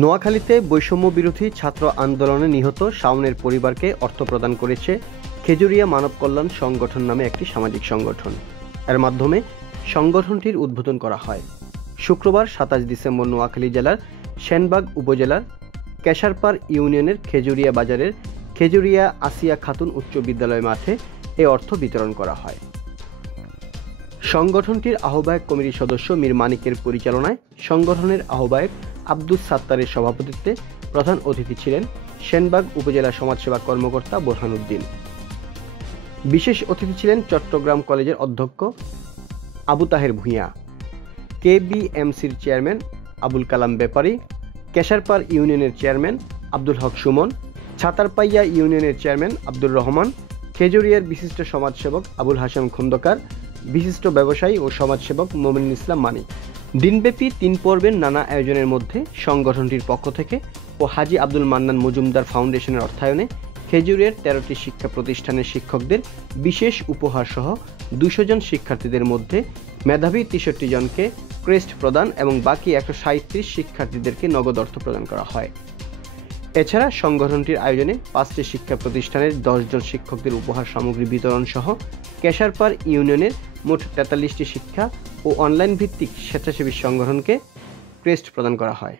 নোয়াখালীতে বৈষম্য বিরোধী ছাত্র আন্দোলনে নিহত শাওনের পরিবারকে অর্থ প্রদান করেছে খেজুরিয়া মানব কল্যাণ সংগঠন নামে একটি সামাজিক সংগঠন। এর মাধ্যমে সংগঠনটির উদ্বোধন করা হয় শুক্রবার ২৭ ডিসেম্বর নোয়াখালী জেলার সেনবাগ উপজেলার কেশারপাড় ইউনিয়নের খেজুরিয়া বাজারের খেজুরিয়া আসিয়া খাতুন উচ্চ বিদ্যালয় মাঠে এ অর্থ বিতরণ করা হয়। সংগঠনটির আহ্বায়ক কমিটির সদস্য মীর মানিকের পরিচালনায় সংগঠনের আহ্বায়ক আব্দুস সাত্তারের সভাপতিত্বে প্রধান অতিথি ছিলেন সেনবাগ উপজেলা সমাজসেবা কর্মকর্তা বোরহান উদ্দিন। বিশেষ অতিথি ছিলেন চট্টগ্রাম কলেজের অধ্যক্ষ আবু তাহের ভূঁইয়া, কেবিএমসির চেয়ারম্যান আবুল কালাম ব্যাপারী, কেশারপাড় ইউনিয়নের চেয়ারম্যান আব্দুল হক সুমন, ছাতারপাইয়া ইউনিয়নের চেয়ারম্যান আব্দুর রহমান, খেজুরিয়ার বিশিষ্ট সমাজসেবক আবুল হাশেম খন্দকার, বিশিষ্ট ব্যবসায়ী ও সমাজসেবক মোমিনুল ইসলাম মানিক। দিনব্যাপী ৩ পর্বের নানা আয়োজনের মধ্যে সংগঠনটির পক্ষ থেকে ও হাজী আব্দুল মান্নান মজুমদার ফাউন্ডেশনের অর্থায়নে খেজুরিয়ার ১৩টি শিক্ষা প্রতিষ্ঠানের শিক্ষকদের বিশেষ উপহার সহ ২০০ জন শিক্ষার্থীদের মধ্যে মেধাবী ৬৩ জনকে ক্রেস্ট প্রদান এবং বাকি ১৩৭ শিক্ষার্থীদেরকে নগদ অর্থ প্রদান করা হয়। এছাড়া সংগঠনটির আয়োজনে ৫টি শিক্ষা প্রতিষ্ঠানের ১০ জন শিক্ষকদের উপহার সামগ্রী বিতরণ সহ কেশারপাড় ইউনিয়নের মোট ৪৩টি শিক্ষা ও অনলাইন ভিত্তিক স্বেচ্ছাসেবী সংগঠনকে ক্রেস্ট প্রদান করা হয়।